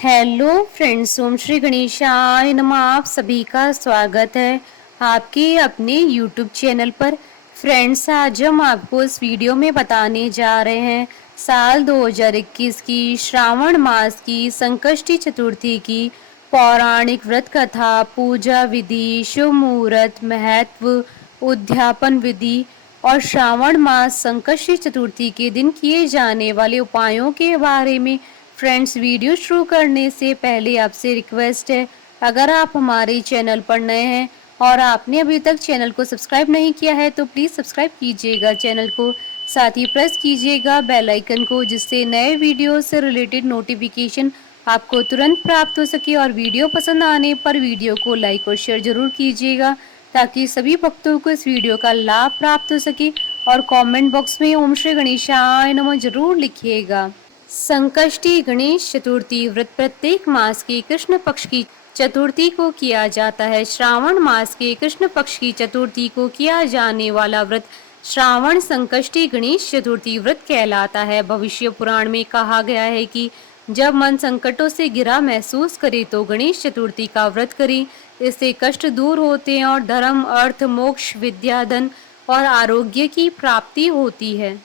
Hello friends, ओम श्री गणेशाय नमः। आप सभी का स्वागत है आपके अपने यूट्यूब चैनल पर। फ्रेंड्स, आज हम आपको इस वीडियो में बताने जा रहे हैं साल 2021 की श्रावण मास की संकष्टी चतुर्थी की पौराणिक व्रत कथा, पूजा विधि, शुभ मुहूर्त, महत्व, उद्यापन विधि और श्रावण मास संकष्टी चतुर्थी के दिन किए जाने वाले उपायों के बारे में। फ्रेंड्स, वीडियो शुरू करने से पहले आपसे रिक्वेस्ट है, अगर आप हमारे चैनल पर नए हैं और आपने अभी तक चैनल को सब्सक्राइब नहीं किया है तो प्लीज़ सब्सक्राइब कीजिएगा चैनल को। साथ ही प्रेस कीजिएगा बेल आइकन को, जिससे नए वीडियो से रिलेटेड नोटिफिकेशन आपको तुरंत प्राप्त हो सके। और वीडियो पसंद आने पर वीडियो को लाइक और शेयर जरूर कीजिएगा, ताकि सभी भक्तों को इस वीडियो का लाभ प्राप्त हो सके। और कमेंट बॉक्स में ओम श्री गणेशाय नमः जरूर लिखिएगा। संकष्टी गणेश चतुर्थी व्रत प्रत्येक मास की कृष्ण पक्ष की चतुर्थी को किया जाता है। श्रावण मास के कृष्ण पक्ष की चतुर्थी को किया जाने वाला व्रत श्रावण संकष्टी गणेश चतुर्थी व्रत कहलाता है। भविष्य पुराण में कहा गया है कि जब मन संकटों से घिरा महसूस करे तो गणेश चतुर्थी का व्रत करे। इससे कष्ट दूर होते हैं और धर्म, अर्थ, मोक्ष, विद्या, धन और आरोग्य की प्राप्ति होती है।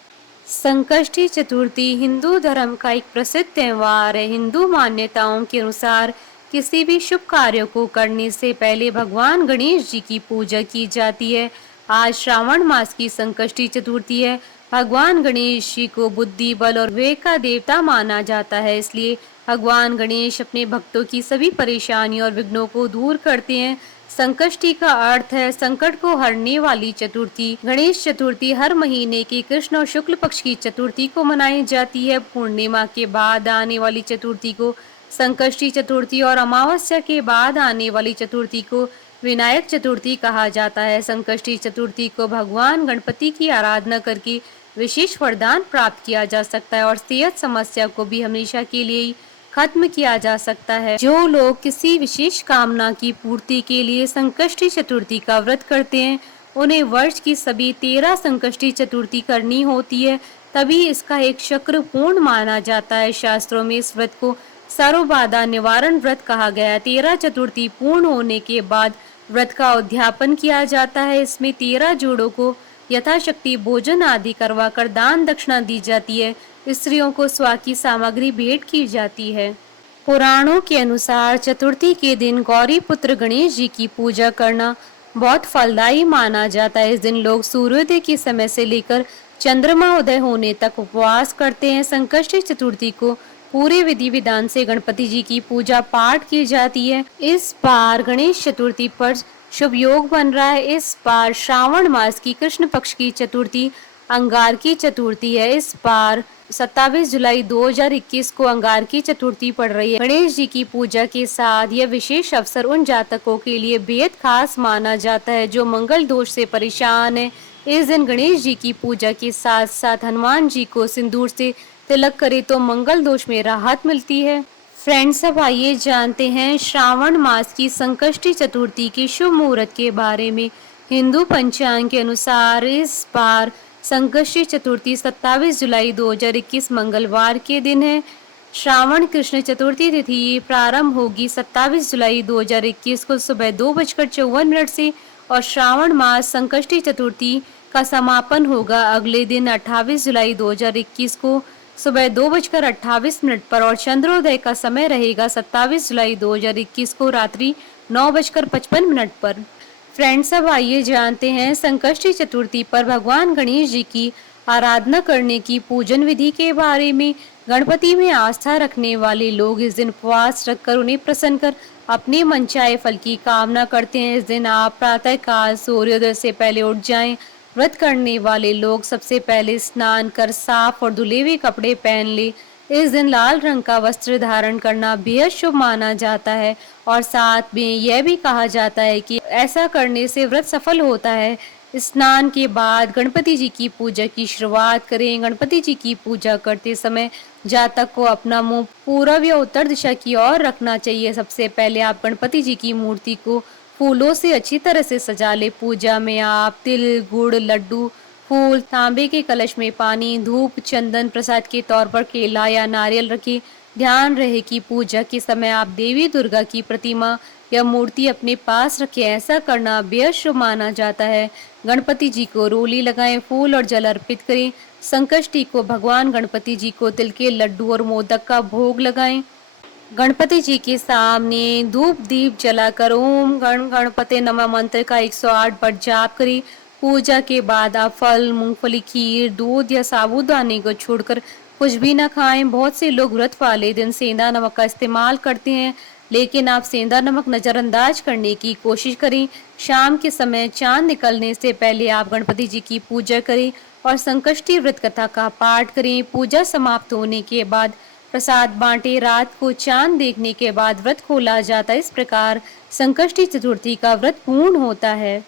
संकष्टी चतुर्थी हिंदू धर्म का एक प्रसिद्ध त्योहार है। हिंदू मान्यताओं के अनुसार किसी भी शुभ कार्य को करने से पहले भगवान गणेश जी की पूजा की जाती है। आज श्रावण मास की संकष्टी चतुर्थी है। भगवान गणेश जी को बुद्धि, बल और विवेक का देवता माना जाता है, इसलिए भगवान गणेश अपने भक्तों की सभी परेशानियों और विघ्नों को दूर करते हैं। संकष्टी का अर्थ है संकट को हरने वाली चतुर्थी। गणेश चतुर्थी हर महीने की कृष्ण और शुक्ल पक्ष की चतुर्थी को मनाई जाती है। पूर्णिमा के बाद आने वाली चतुर्थी को संकष्टी चतुर्थी और अमावस्या के बाद आने वाली चतुर्थी को विनायक चतुर्थी कहा जाता है। संकष्टी चतुर्थी को भगवान गणपति की आराधना करके विशेष वरदान प्राप्त किया जा सकता है और सेहत समस्या को भी हमेशा के लिए खत्म किया जा सकता है। जो लोग किसी विशेष कामना की पूर्ति के लिए संकष्टी चतुर्थी का व्रत करते हैं, उन्हें वर्ष की सभी 13 संकष्टी चतुर्थी करनी होती है, तभी इसका एक चक्र पूर्ण माना जाता है। शास्त्रों में इस व्रत को सर्व बाधा निवारण व्रत कहा गया है। 13 चतुर्थी पूर्ण होने के बाद व्रत का उद्यापन किया जाता है। इसमें 13 जोड़ों को यथाशक्ति भोजन आदि करवाकर दान दक्षिणा दी जाती है। स्त्रियों को स्वा की सामग्री भेंट की जाती है। पुराणों के अनुसार चतुर्थी के दिन गौरी पुत्र गणेश जी की पूजा करना बहुत फलदायी माना जाता है। इस दिन लोग सूर्योदय के समय से लेकर चंद्रमा उदय होने तक उपवास करते हैं। संकष्टी चतुर्थी को पूरे विधि विधान से गणपति जी की पूजा पाठ की जाती है। इस बार गणेश चतुर्थी पर शुभ योग बन रहा है। इस बार श्रावण मास की कृष्ण पक्ष की चतुर्थी अंगार की चतुर्थी है। इस बार 27 जुलाई 2021 को अंगार की चतुर्थी पड़ रही है। गणेश जी की पूजा के साथ यह विशेष अवसर उन जातकों के लिए बेहद खास माना जाता है जो मंगल दोष से परेशान है। इस दिन गणेश जी की पूजा के साथ साथ हनुमान जी को सिंदूर से तिलक करे तो मंगल दोष में राहत मिलती है। फ्रेंड्स, अब आइए जानते हैं श्रावण मास की संकष्टी चतुर्थी के शुभ मुहूर्त के बारे में। हिंदू पंचांग के अनुसार इस बार संकष्टी चतुर्थी 27 जुलाई 2021 मंगलवार के दिन है। श्रावण कृष्ण चतुर्थी तिथि प्रारंभ होगी 27 जुलाई 2021 को सुबह 2:54 से और श्रावण मास संकष्टी चतुर्थी का समापन होगा अगले दिन 28 जुलाई 2021 को सुबह 2:28 पर और चंद्रोदय का समय रहेगा 27 जुलाई 2021 को रात्रि 9:55 पर। फ्रेंड्स, अब आइए जानते हैं संकष्टी चतुर्थी पर भगवान गणेश जी की आराधना करने की पूजन विधि के बारे में। गणपति में आस्था रखने वाले लोग इस दिन उपवास रखकर उन्हें प्रसन्न कर अपने मनचाहे फल की कामना करते हैं। इस दिन आप प्रातः काल सूर्योदय से पहले उठ जाएं। व्रत करने वाले लोग सबसे पहले स्नान कर साफ और धुले हुए कपड़े पहन ले। इस दिन लाल रंग का वस्त्र धारण करना बेहद शुभ माना जाता है और साथ में यह भी कहा जाता है कि ऐसा करने से व्रत सफल होता है। स्नान के बाद गणपति जी की पूजा की शुरुआत करें। गणपति जी की पूजा करते समय जातक को अपना मुंह पूर्व या उत्तर दिशा की ओर रखना चाहिए। सबसे पहले आप गणपति जी की मूर्ति को फूलों से अच्छी तरह से सजा ले। पूजा में आप तिल, गुड़, लड्डू, फूल, तांबे के कलश में पानी, धूप, चंदन, प्रसाद के तौर पर केला या नारियल रखें। ध्यान रहे कि पूजा के समय आप देवी दुर्गा की प्रतिमा या मूर्ति अपने पास रखें। ऐसा करना बेहद शुभ माना जाता है। गणपति जी को रोली लगाएं, फूल और जल अर्पित करें। संकष्टी को भगवान गणपति जी को तिल के लड्डू और मोदक का भोग लगाएं। गणपति जी के सामने धूप दीप जलाकर ओम गण गणपते नमः मंत्र का 108 बार जाप करें। पूजा के बाद आप फल, मूंगफली, खीर, दूध या साबूदाने को छोड़कर कुछ भी न खाएं। बहुत से लोग व्रत वाले दिन सेंधा नमक का इस्तेमाल करते हैं, लेकिन आप सेंधा नमक नजरअंदाज करने की कोशिश करें। शाम के समय चांद निकलने से पहले आप गणपति जी की पूजा करें और संकष्टी व्रत कथा का पाठ करें। पूजा समाप्त होने के बाद प्रसाद बांटे। रात को चांद देखने के बाद व्रत खोला जाता है। इस प्रकार संकष्टी चतुर्थी का व्रत पूर्ण होता है।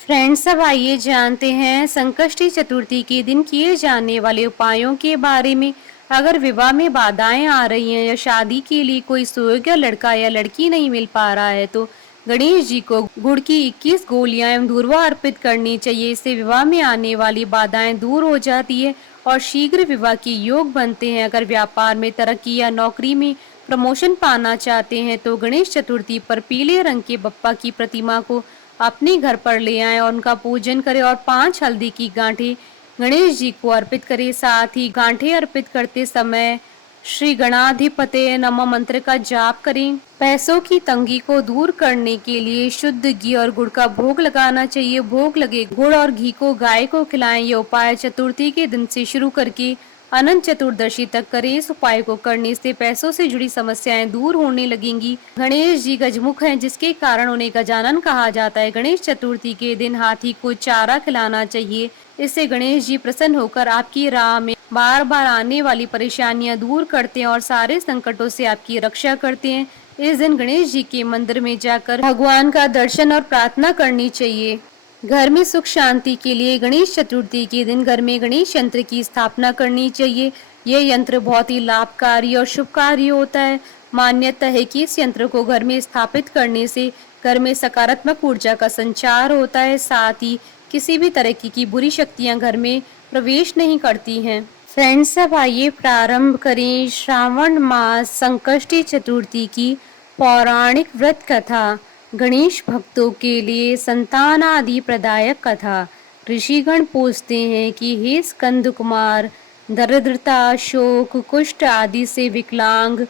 फ्रेंड्स, अब आइए जानते हैं संकष्टी चतुर्थी के दिन किए जाने वाले उपायों के बारे में। अगर विवाह में बाधाएं आ रही हैं या शादी के लिए कोई सुयोग्य लड़का या लड़की नहीं मिल पा रहा है तो गणेश जी को गुड़ की 21 गोलियां एवं दूर्वा अर्पित करनी चाहिए। इससे विवाह में आने वाली बाधाएं दूर हो जाती है और शीघ्र विवाह के योग बनते हैं। अगर व्यापार में तरक्की या नौकरी में प्रमोशन पाना चाहते हैं तो गणेश चतुर्थी पर पीले रंग के बप्पा की प्रतिमा को अपने घर पर ले आएं और उनका पूजन करें और 5 हल्दी की गांठें गणेश जी को अर्पित करें। साथ ही गांठें अर्पित करते समय श्री गणाधिपते नमः मंत्र का जाप करें। पैसों की तंगी को दूर करने के लिए शुद्ध घी और गुड़ का भोग लगाना चाहिए। भोग लगे गुड़ और घी को गाय को खिलाएं। ये उपाय चतुर्थी के दिन से शुरू करके अनंत चतुर्दशी तक करें। इस उपाय को करने से पैसों से जुड़ी समस्याएं दूर होने लगेंगी। गणेश जी गजमुख हैं, जिसके कारण उन्हें गजानन कहा जाता है। गणेश चतुर्थी के दिन हाथी को चारा खिलाना चाहिए। इससे गणेश जी प्रसन्न होकर आपकी राह में बार बार आने वाली परेशानियां दूर करते हैं और सारे संकटों से आपकी रक्षा करते हैं। इस दिन गणेश जी के मंदिर में जाकर भगवान का दर्शन और प्रार्थना करनी चाहिए। घर में सुख शांति के लिए गणेश चतुर्थी के दिन घर में गणेश यंत्र की स्थापना करनी चाहिए। यह यंत्र बहुत ही लाभकारी और शुभकारी होता है। मान्यता है कि इस यंत्र को घर में स्थापित करने से घर में सकारात्मक ऊर्जा का संचार होता है। साथ ही किसी भी तरह की बुरी शक्तियां घर में प्रवेश नहीं करती हैं। फ्रेंड्स, अब आइए प्रारंभ करें श्रावण मास संकष्टी चतुर्थी की पौराणिक व्रत कथा। गणेश भक्तों के लिए संतान आदि प्रदायक कथा। ऋषिगण पूछते हैं कि हे स्कंद कुमार, दरिद्रता, शोक, कुष्ठ आदि से विकलांग,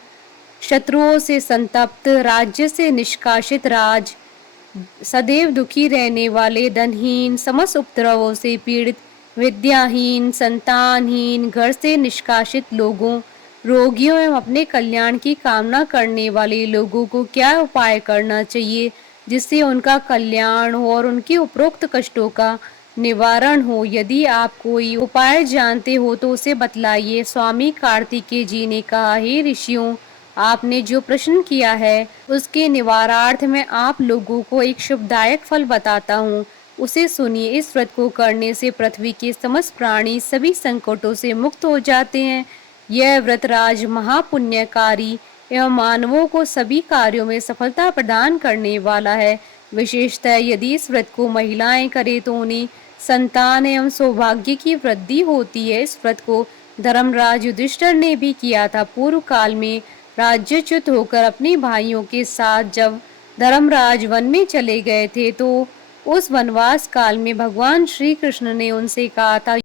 शत्रुओं से संतप्त, राज्य से निष्कासित राज, सदैव दुखी रहने वाले, धनहीन, समस्त उपद्रवों से पीड़ित, विद्याहीन, संतानहीन, घर से निष्कासित लोगों, रोगियों एवं अपने कल्याण की कामना करने वाले लोगों को क्या उपाय करना चाहिए जिससे उनका कल्याण हो और उनके उपरोक्त कष्टों का निवारण हो। यदि आप कोई उपाय जानते हो तो उसे बतलाइए। स्वामी कार्तिकेय जी ने कहा, हे ऋषियों, आपने जो प्रश्न किया है उसके निवारार्थ में आप लोगों को एक शुभदायक फल बताता हूँ, उसे सुनिए। इस व्रत को करने से पृथ्वी के समस्त प्राणी सभी संकटों से मुक्त हो जाते हैं। यह व्रत राज महापुण्यकारी एवं मानवों को सभी कार्यों में सफलता प्रदान करने वाला है। विशेषतः यदि इस व्रत को महिलाएं करें तो उन्हें संतान एवं सौभाग्य की वृद्धि होती है। इस व्रत को धर्मराज युधिष्ठिर ने भी किया था। पूर्व काल में राज्यच्युत होकर अपने भाइयों के साथ जब धर्मराज वन में चले गए थे तो उस वनवास काल में भगवान श्री कृष्ण ने उनसे कहा था।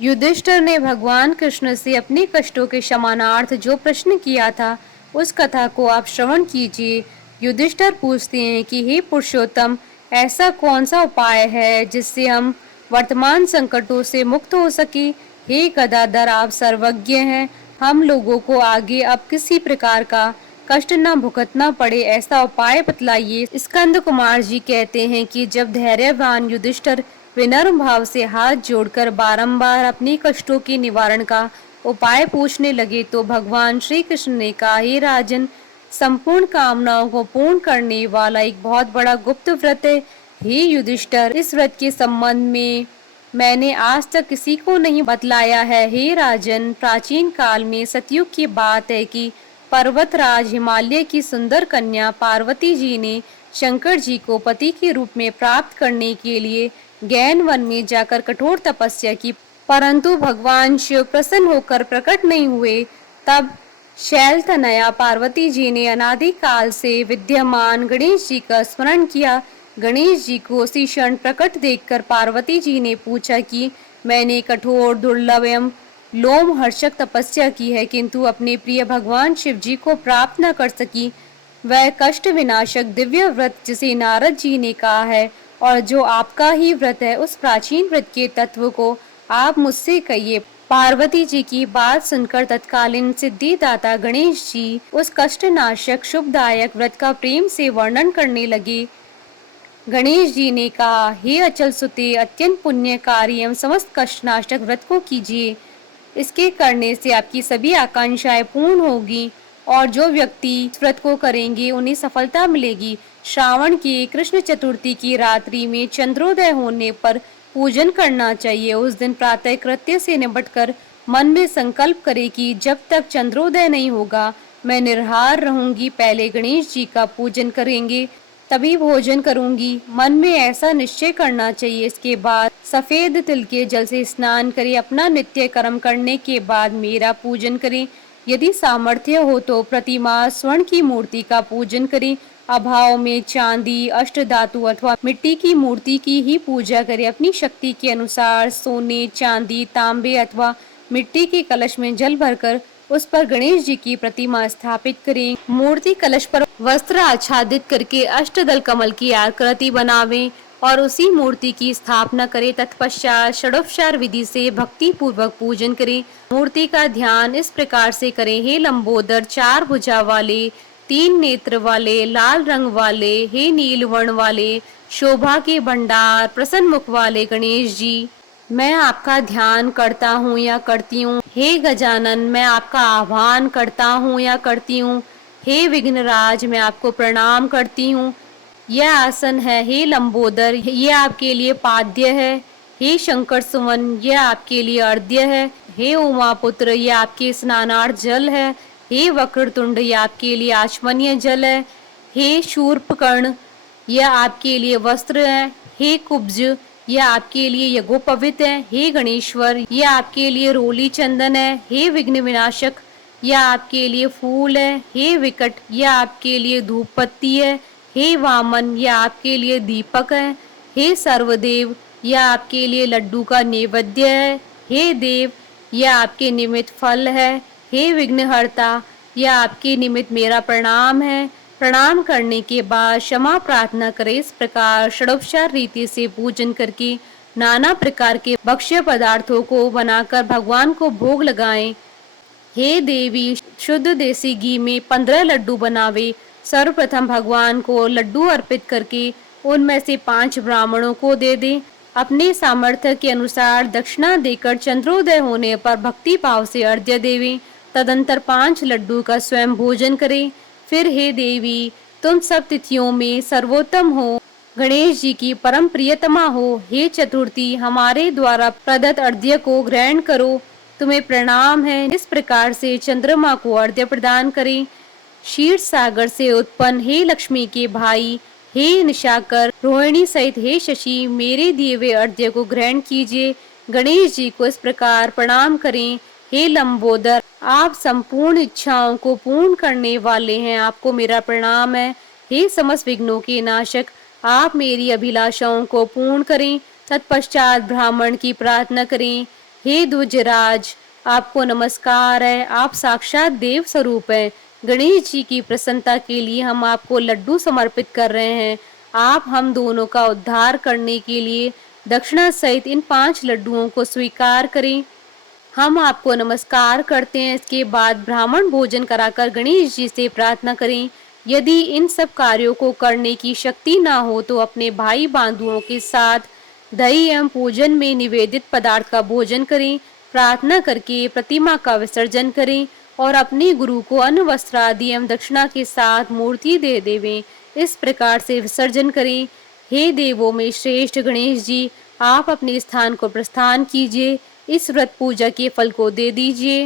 युधिष्ठिर ने भगवान कृष्ण से अपने कष्टों के क्षमानार्थ जो प्रश्न किया था उस कथा को आप श्रवण कीजिए। युधिष्ठिर पूछते हैं कि हे पुरुषोत्तम, ऐसा कौन सा उपाय है जिससे हम वर्तमान संकटों से मुक्त हो सके। हे गदाधर, आप सर्वज्ञ हैं, हम लोगों को आगे अब किसी प्रकार का कष्ट न भुगतना पड़े, ऐसा उपाय बतलाइए। स्कंद कुमार जी कहते हैं कि जब धैर्यवान युधिष्ठिर विनम्र भाव से हाथ जोड़कर बारंबार अपने कष्टों के निवारण का उपाय पूछने लगे तो भगवान श्री कृष्ण ने कहा, हे राजन, संपूर्ण कामनाओं को पूर्ण करने वाला एक बहुत बड़ा गुप्त व्रत है। हे युधिष्ठिर, इस व्रत के संबंध में मैंने आज तक किसी को नहीं बतलाया है। हे राजन, प्राचीन काल में सतयुग की बात है कि पर्वतराज हिमालय की सुंदर कन्या पार्वती जी ने शंकर जी को पति के रूप में प्राप्त करने के लिए गैन वन में जाकर कठोर तपस्या की, परंतु भगवान शिव प्रसन्न होकर प्रकट नहीं हुए। तब शैल तनया पार्वती जी ने अनादि काल से विद्यमान गणेश जी का स्मरण किया। गणेश जी को उसी क्षण प्रकट देखकर पार्वती जी ने पूछा कि मैंने कठोर दुर्लभ एवं लोमहर्षक तपस्या की है, किंतु अपने प्रिय भगवान शिव जी को प्राप्त न कर सकी। वह कष्ट विनाशक दिव्य व्रत जिसे नारद जी ने कहा है और जो आपका ही व्रत है, उस प्राचीन व्रत के तत्व को आप मुझसे कहिए। पार्वती जी की बात सुनकर तत्कालीन सिद्धिदाता गणेश जी उस कष्टनाशक शुभदायक व्रत का प्रेम से वर्णन करने लगे। गणेश जी ने कहा, हे अचल सुते, अत्यंत पुण्यकारी एवं समस्त कष्टनाशक व्रत को कीजिए। इसके करने से आपकी सभी आकांक्षाएं पूर्ण होगी और जो व्यक्ति इस व्रत को करेंगे उन्हें सफलता मिलेगी। श्रावण की कृष्ण चतुर्थी की रात्रि में चंद्रोदय होने पर पूजन करना चाहिए। उस दिन प्रातः कृत्य से निपटकर मन में संकल्प करे कि जब तक चंद्रोदय नहीं होगा मैं निराहार रहूंगी। पहले गणेश जी का पूजन करेंगे तभी भोजन करूंगी, मन में ऐसा निश्चय करना चाहिए। इसके बाद सफेद तिल के जल से स्नान करें। अपना नित्य कर्म करने के बाद मेरा पूजन करें। यदि सामर्थ्य हो तो प्रतिमा स्वर्ण की मूर्ति का पूजन करें। अभाव में चांदी, अष्ट धातु अथवा मिट्टी की मूर्ति की ही पूजा करें। अपनी शक्ति के अनुसार सोने, चांदी, तांबे अथवा मिट्टी के कलश में जल भरकर उस पर गणेश जी की प्रतिमा स्थापित करें। मूर्ति कलश पर वस्त्र आच्छादित करके अष्टदल कमल की आकृति बनावें और उसी मूर्ति की स्थापना करें। तत्पश्चात षडोपचार विधि से भक्ति पूर्वक पूजन करें। मूर्ति का ध्यान इस प्रकार से करें, हे लंबोदर, चार भुजा वाले, तीन नेत्र वाले, लाल रंग वाले, हे नील वर्ण वाले, शोभा के भंडार, प्रसन्न मुख वाले गणेश जी, मैं आपका ध्यान करता हूँ या करती हूँ। हे गजानन, मैं आपका आह्वान करता हूँ या करती हूँ। हे विघ्नराज, मैं आपको प्रणाम करती हूँ। यह आसन है। हे लंबोदर, यह आपके लिए पाद्य है। हे शंकर सुमन, यह आपके लिए अर्ध्य है। हे उमापुत्र, यह आपके स्नानार्थ जल है। हे वक्रतुंड, यह आपके लिए आचमनीय जल है। हे शूर्पकर्ण, यह आपके लिए वस्त्र है। हे कुब्ज, यह आपके लिए यज्ञोपवीत है। हे गणेश्वर, यह आपके लिए रोली चंदन है। हे विघ्न विनाशक, यह आपके लिए फूल है। हे विकट, यह आपके लिए धूप पत्ती है। हे वामन, यह आपके लिए दीपक है। हे सर्वदेव, यह आपके लिए लड्डू का नैवेद्य है। हे देव, यह आपके निमित्त फल है। हे विघ्नहर्ता, यह आपके निमित्त मेरा प्रणाम है। प्रणाम करने के बाद क्षमा प्रार्थना करें। इस प्रकार षडोपचार रीति से पूजन करके नाना प्रकार के भक्ष्य पदार्थों को बनाकर भगवान को भोग लगाएं। हे देवी, शुद्ध देसी घी में 15 लड्डू बनावे। सर्वप्रथम भगवान को लड्डू अर्पित करके उनमें से 5 ब्राह्मणों को दे दें। अपने सामर्थ्य के अनुसार दक्षिणा देकर चंद्रोदय होने पर भक्ति भाव से अर्घ्य देवें। तदंतर 5 लड्डू का स्वयं भोजन करें। फिर हे देवी, तुम सब तिथियों में सर्वोत्तम हो, गणेश जी की परम प्रियतमा हो। हे चतुर्थी, हमारे द्वारा प्रदत्त अर्घ्य को ग्रहण करो, तुम्हें प्रणाम है। इस प्रकार से चंद्रमा को अर्घ्य प्रदान करें। क्षीर सागर से उत्पन्न हे लक्ष्मी के भाई, हे निशाकर, रोहिणी सहित हे शशि, मेरे दिए हुए अर्घ्य को ग्रहण कीजिए। गणेश जी को इस प्रकार प्रणाम करें। हे लंबोदर, आप संपूर्ण इच्छाओं को पूर्ण करने वाले हैं, आपको मेरा प्रणाम है। हे समस्त विघ्नों के नाशक, आप मेरी अभिलाषाओं को पूर्ण करें। तत्पश्चात ब्राह्मण की प्रार्थना करें। हे द्विजराज, आपको नमस्कार है, आप साक्षात देव स्वरूप हैं। गणेश जी की प्रसन्नता के लिए हम आपको लड्डू समर्पित कर रहे हैं। आप हम दोनों का उद्धार करने के लिए दक्षिणा सहित इन 5 लड्डुओं को स्वीकार करें। हम आपको नमस्कार करते हैं। इसके बाद ब्राह्मण भोजन कराकर गणेश जी से प्रार्थना करें। यदि इन सब कार्यों को करने की शक्ति ना हो तो अपने भाई बंधुओं के साथ दही एवं पूजन में निवेदित पदार्थ का भोजन करें। प्रार्थना करके प्रतिमा का विसर्जन करें और अपने गुरु को अन्न वस्त्र आदि एवं दक्षिणा के साथ मूर्ति दे देवें। इस प्रकार से विसर्जन करें। हे देवों में श्रेष्ठ गणेश जी, आप अपने स्थान को प्रस्थान कीजिए। इस व्रत पूजा के फल को दे दीजिए।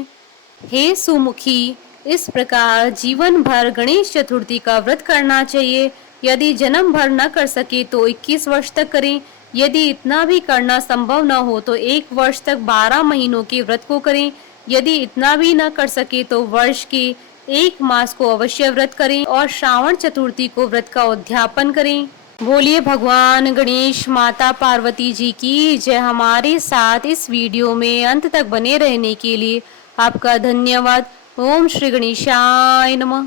हे सुमुखी, इस प्रकार जीवन भर गणेश चतुर्थी का व्रत करना चाहिए। यदि जन्म भर न कर सके तो 21 वर्ष तक करें। यदि इतना भी करना संभव न हो तो 1 वर्ष तक 12 महीनों के व्रत को करें। यदि इतना भी न कर सके तो वर्ष के एक मास को अवश्य व्रत करें और श्रावण चतुर्थी को व्रत का उद्यापन करें। बोलिए भगवान गणेश माता पार्वती जी की जय। हमारे साथ इस वीडियो में अंत तक बने रहने के लिए आपका धन्यवाद। ओम श्री गणेशाय नमः।